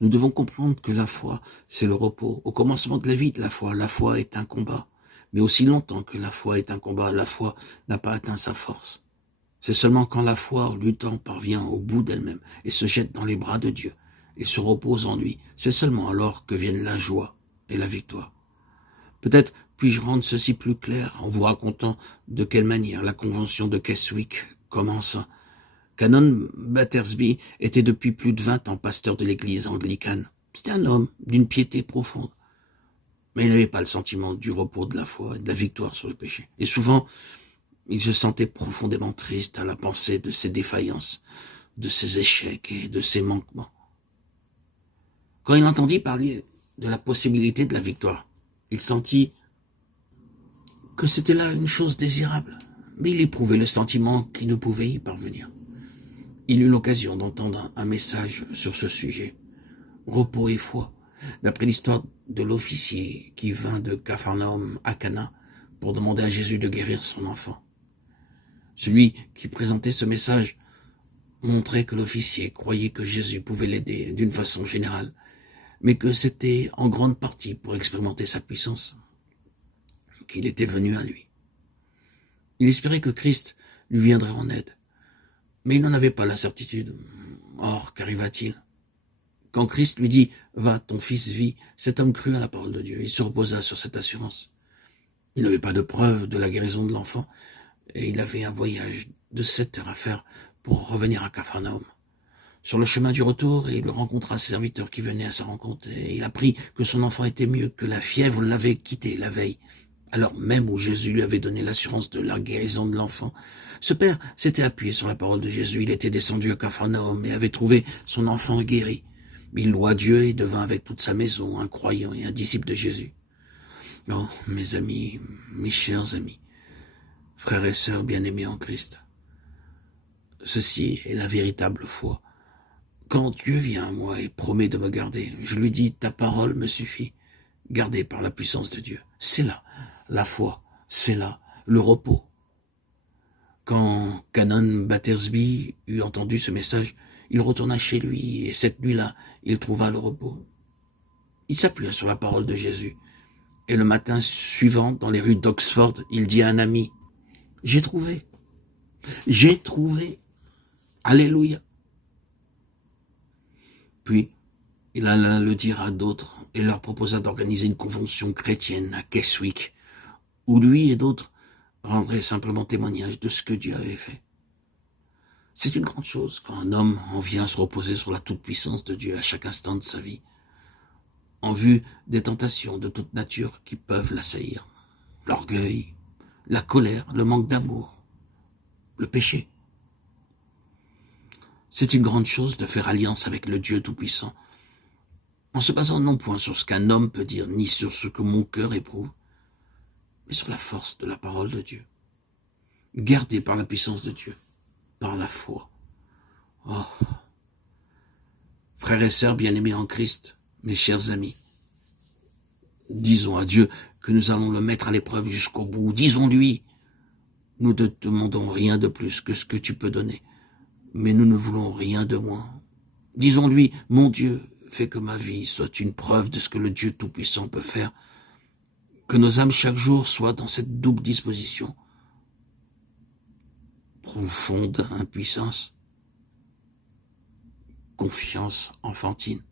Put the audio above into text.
Nous devons comprendre que la foi, c'est le repos. Au commencement de la vie de la foi est un combat. Mais aussi longtemps que la foi est un combat, la foi n'a pas atteint sa force. C'est seulement quand la foi, luttant, parvient au bout d'elle-même et se jette dans les bras de Dieu et se repose en lui, c'est seulement alors que viennent la joie et la victoire. Peut-être puis-je rendre ceci plus clair en vous racontant de quelle manière la convention de Keswick commença. Canon Battersby était depuis plus de 20 ans pasteur de l'église anglicane. C'était un homme d'une piété profonde. Mais il n'avait pas le sentiment du repos de la foi et de la victoire sur le péché. Et souvent, il se sentait profondément triste à la pensée de ses défaillances, de ses échecs et de ses manquements. Quand il entendit parler de la possibilité de la victoire, il sentit que c'était là une chose désirable, mais il éprouvait le sentiment qu'il ne pouvait y parvenir. Il eut l'occasion d'entendre un message sur ce sujet, repos et foi, d'après l'histoire de l'officier qui vint de Capharnaüm à Cana pour demander à Jésus de guérir son enfant. Celui qui présentait ce message montrait que l'officier croyait que Jésus pouvait l'aider d'une façon générale, mais que c'était en grande partie pour expérimenter sa puissance qu'il était venu à lui. Il espérait que Christ lui viendrait en aide, mais il n'en avait pas la certitude. Or, qu'arriva-t-il? Quand Christ lui dit « Va, ton fils vit », cet homme crut à la parole de Dieu. Il se reposa sur cette assurance. Il n'avait pas de preuve de la guérison de l'enfant, et il avait un voyage de 7 heures à faire pour revenir à Capharnaüm. Sur le chemin du retour, il rencontra ses serviteurs qui venaient à sa rencontre, et il apprit que son enfant était mieux, que la fièvre l'avait quitté la veille, alors même où Jésus lui avait donné l'assurance de la guérison de l'enfant. Ce père s'était appuyé sur la parole de Jésus. Il était descendu à Capharnaüm et avait trouvé son enfant guéri. Il loua Dieu et devint avec toute sa maison un croyant et un disciple de Jésus. Oh, mes amis, mes chers amis, frères et sœurs bien-aimés en Christ, ceci est la véritable foi. Quand Dieu vient à moi et promet de me garder, je lui dis « Ta parole me suffit », gardé par la puissance de Dieu. C'est là la foi, c'est là le repos. Quand Canon Battersby eut entendu ce message, il retourna chez lui et cette nuit-là, il trouva le repos. Il s'appuya sur la parole de Jésus et le matin suivant, dans les rues d'Oxford, il dit à un ami « J'ai trouvé, alléluia ». Puis, il alla le dire à d'autres et leur proposa d'organiser une convention chrétienne à Keswick, où lui et d'autres rendraient simplement témoignage de ce que Dieu avait fait. C'est une grande chose quand un homme en vient se reposer sur la toute-puissance de Dieu à chaque instant de sa vie, en vue des tentations de toute nature qui peuvent l'assaillir. L'orgueil, la colère, le manque d'amour, le péché. C'est une grande chose de faire alliance avec le Dieu Tout-Puissant, en se basant non point sur ce qu'un homme peut dire, ni sur ce que mon cœur éprouve, mais sur la force de la parole de Dieu, gardée par la puissance de Dieu, par la foi. Oh, frères et sœurs bien-aimés en Christ, mes chers amis, disons à Dieu que nous allons le mettre à l'épreuve jusqu'au bout. Disons-lui, nous ne te demandons rien de plus que ce que tu peux donner, mais nous ne voulons rien de moins. Disons-lui, mon Dieu, fais que ma vie soit une preuve de ce que le Dieu Tout-Puissant peut faire, que nos âmes chaque jour soient dans cette double disposition, profonde impuissance, confiance enfantine.